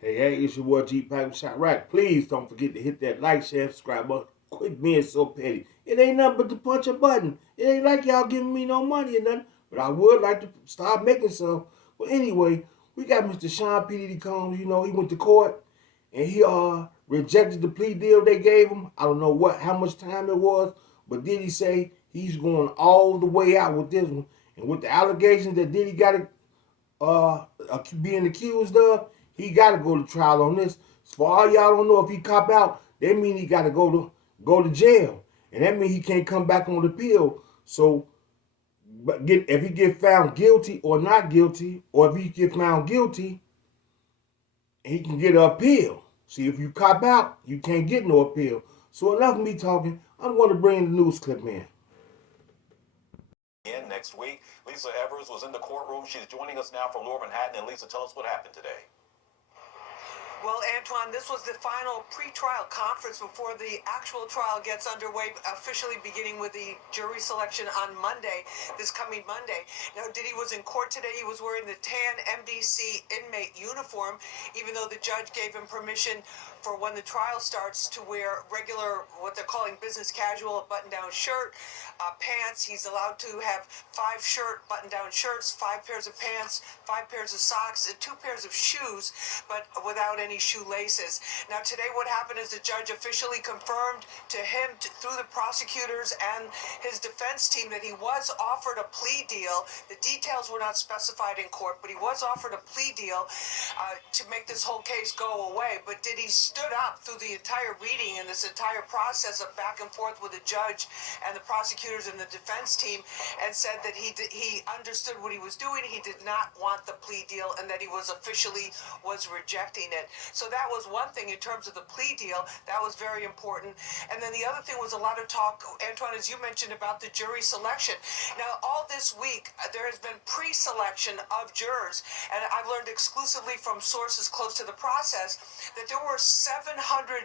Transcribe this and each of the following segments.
Hey, it's your boy Gpac with Shot Right. Please don't forget to hit that like, share, subscribe button. Quit being so petty. It ain't nothing but to punch a button. It ain't like y'all giving me no money or nothing, but I would like to start making some. But anyway, we got Mr. Sean P. Diddy Combs. You know, he went to court and he rejected the plea deal they gave him. I don't know how much time it was, but Diddy say he's going all the way out with this one. And with the allegations that Diddy got to being accused of, he got to go to trial on this. So for all y'all don't know, if he cop out, that mean he got to go to jail, and that mean he can't come back on the appeal. So, if he get found guilty or not guilty, or if he get found guilty, he can get an appeal. See, if you cop out, you can't get no appeal. So enough of me talking. I'm going to bring the news clip in. Next week, Lisa Evers was in the courtroom. She's joining us now from Lower Manhattan. And Lisa, tell us what happened today. Well, Antoine, this was the final pre-trial conference before the actual trial gets underway, officially beginning with the jury selection on Monday, this coming Monday. Now, Diddy was in court today. He was wearing the tan MDC inmate uniform, even though the judge gave him permission for when the trial starts to wear regular, what they're calling business casual, a button-down shirt, pants. He's allowed to have 5 button-down shirts, 5 pairs of pants, 5 pairs of socks, and 2 pairs of shoes, but without any shoelaces. Now, today what happened is the judge officially confirmed to him, through the prosecutors and his defense team, that he was offered a plea deal. The details were not specified in court, but he was offered a plea deal to make this whole case go away. But Diddy stood up through the entire reading and this entire process of back and forth with the judge and the prosecutors and the defense team, and said that he understood what he was doing. He did not want the plea deal, and that he was officially rejecting it. So that was one thing in terms of the plea deal. That was very important. And then the other thing was a lot of talk, Antoine, as you mentioned, about the jury selection. Now, all this week, there has been pre-selection of jurors, and I've learned exclusively from sources close to the process that there were 700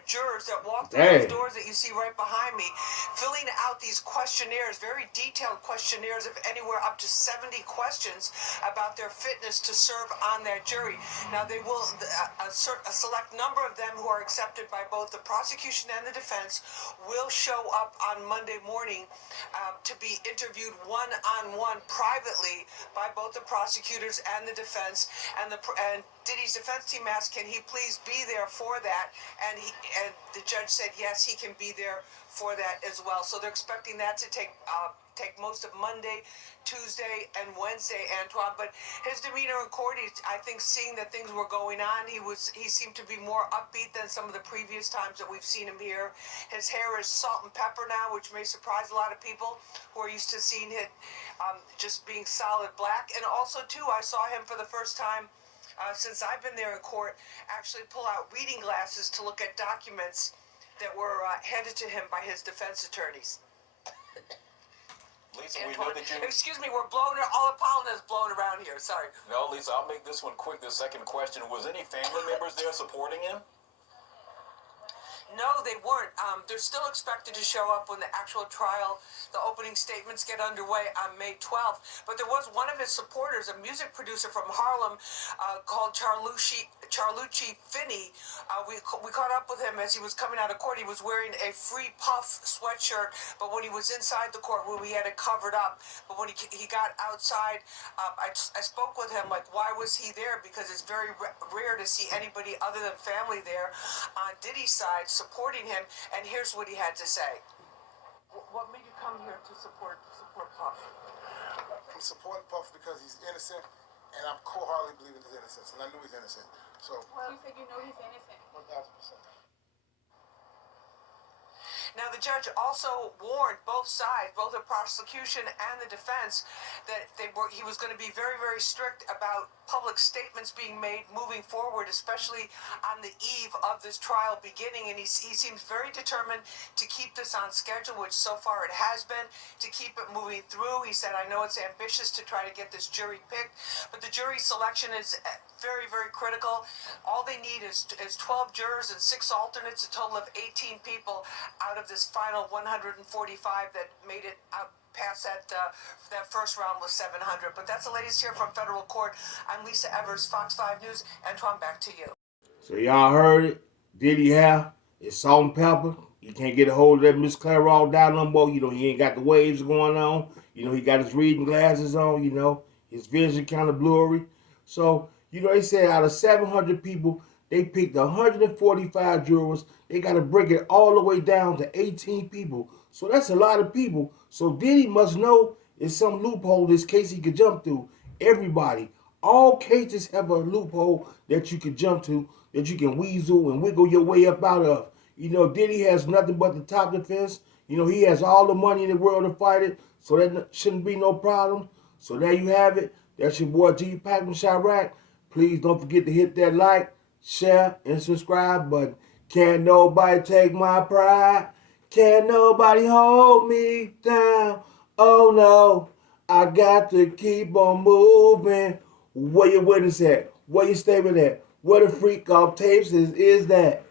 jurors that walked through those doors that you see right behind me, filling out these questionnaires, very detailed questionnaires of anywhere up to 70 questions about their fitness to serve on that jury. Now, they will, a select number of them who are accepted by both the prosecution and the defense will show up on Monday morning to be interviewed one-on-one privately by both the prosecutors and the defense. And Diddy's defense team asked, can he please be there for that? And the judge said, yes, he can be there for that as well. So they're expecting that to take most of Monday, Tuesday, and Wednesday, Antoine. But his demeanor in court, I think, seeing that things were going on, he seemed to be more upbeat than some of the previous times that we've seen him here. His hair is salt and pepper now, which may surprise a lot of people who are used to seeing it just being solid black. And also, too, I saw him for the first time since I've been there in court, actually pull out reading glasses to look at documents that were handed to him by his defense attorneys. Lisa, we know that you... Excuse me, we're blowing, all the pollen is blown around here, sorry. No, Lisa, I'll make this one quick, the second question. Was any family members there supporting him? No, they weren't. They're still expected to show up when the actual trial, the opening statements get underway on May 12th. But there was one of his supporters, a music producer from Harlem called Charlucci Finney. We caught up with him as he was coming out of court. He was wearing a Free Puff sweatshirt, but when he was inside the courtroom, he had it covered up. But when he got outside, I spoke with him, like, why was he there? Because it's very rare to see anybody other than family there on Diddy's side supporting him, and here's what he had to say. What made you come here to support Puff? I'm supporting Puff because he's innocent, and I'm wholeheartedly believing his innocence, and I knew he's innocent. So, well, you said you know he's innocent. 1,000%. Now, the judge also warned both sides, both the prosecution and the defense, that he was going to be very, very strict about public statements being made moving forward, especially on the eve of this trial beginning. And he seems very determined to keep this on schedule, which so far it has been, to keep it moving through. He said, I know it's ambitious to try to get this jury picked, but the jury selection is very, very critical. All they need is 12 jurors and 6 alternates, a total of 18 people out of this final 145 that made it past that first round was 700. But that's the latest here from federal court. I'm Lisa Evers, Fox 5 News. Antoine, back to you. So y'all heard it. Diddy have it's salt and pepper. You can't get a hold of that Miss Clairol down no more. You know, he ain't got the waves going on. You know, he got his reading glasses on, you know. His vision kind of blurry. So, you know, they said out of 700 people, they picked 145 jurors. They got to break it all the way down to 18 people. So that's a lot of people. So Diddy must know there's some loophole this case he could jump through. Everybody. All cases have a loophole that you can jump to, that you can weasel and wiggle your way up out of. You know, Diddy has nothing but the top defense. You know, he has all the money in the world to fight it, so that shouldn't be no problem. So there you have it. That's your boy Gpac from Chirac. Please don't forget to hit that like, share, and subscribe button. Can't nobody take my pride. Can't nobody hold me down. Oh no, I got to keep on moving. Where your witness at? Where your statement at? Where the freak off tapes is that?